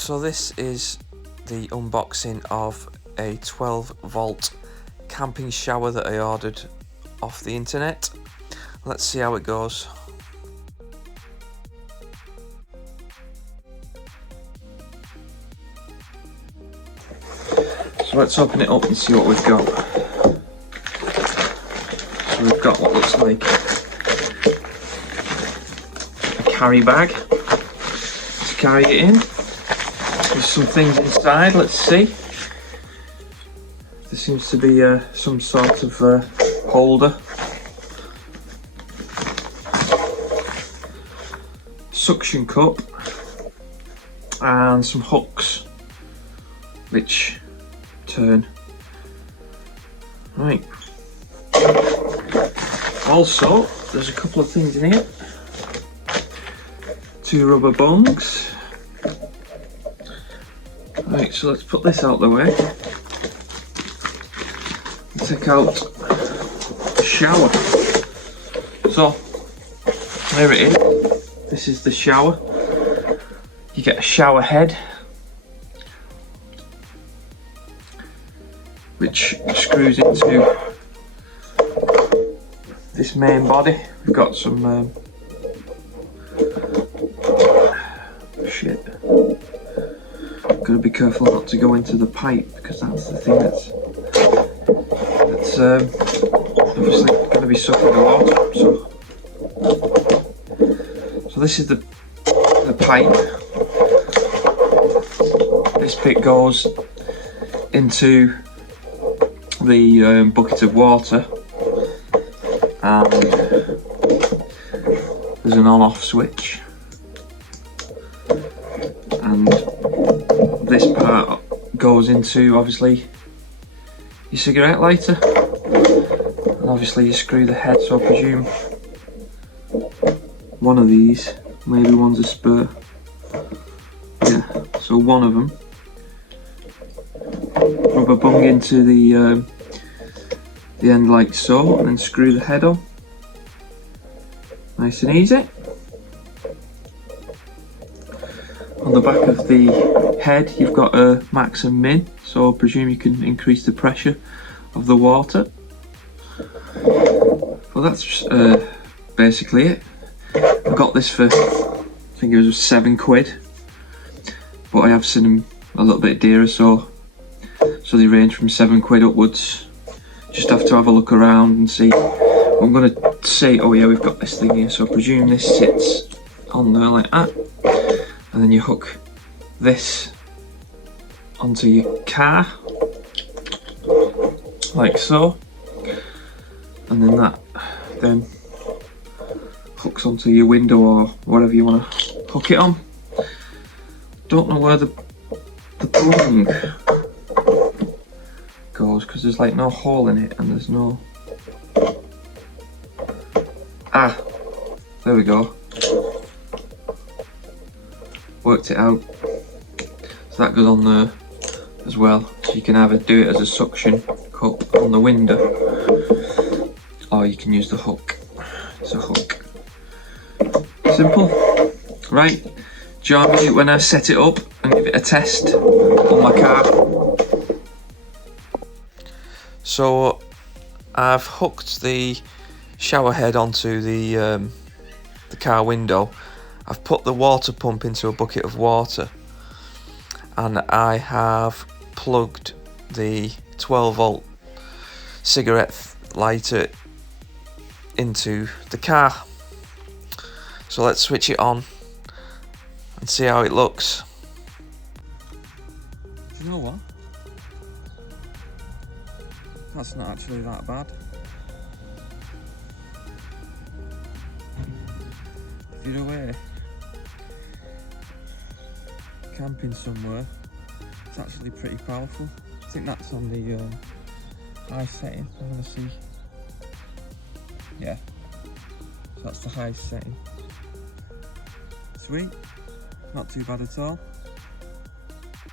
So this is the unboxing of a 12-volt camping shower that I ordered off the internet. Let's see how it goes. So let's open it up and see what we've got. So we've got what looks like a carry bag to carry it in. There's some things inside, let's see. There seems to be some sort of holder. Suction cup and some hooks which turn. Right. Also, there's a couple of things in here. 2 rubber bungs. Right, so let's put this out the way. Take out the shower. So, there it is. This is the shower. You get a shower head, which screws into this main body. We've got some shit. Gotta be careful not to go into the pipe, because that's the thing that's obviously going to be sucking the water. So this is the pipe. This bit goes into the bucket of water, and there's an on-off switch, and this part goes into obviously your cigarette lighter, and obviously you screw the head, so I presume one of these, maybe one's a spur, yeah, so one of them, rubber bung into the end like so, and then screw the head on, nice and easy. On the back of the head you've got a max and min, so I presume you can increase the pressure of the water. Well, that's basically it. I got this for, I think it was £7, but I have seen them a little bit dearer, so they range from £7 upwards. Just have to have a look around and see. I'm going to say, oh yeah, we've got this thing here, so I presume this sits on there like that, and then you hook this onto your car like so, and then that then hooks onto your window or whatever you want to hook it on. Don't know where the bung goes, because there's like no hole in it, and there's no, there we go, worked it out. So that goes on there as well, so you can either do it as a suction cup on the window, or you can use the hook. It's a hook. Simple. Right, join me when I set it up and give it a test on my car. So I've hooked the shower head onto the car window. I've put the water pump into a bucket of water, and I have plugged the 12-volt cigarette lighter into the car. So let's switch it on and see how it looks. Do you know what? That's not actually that bad. If you're away camping somewhere, it's actually pretty powerful. I think that's on the high setting. I'm gonna see. Yeah, so that's the high setting. Sweet, not too bad at all.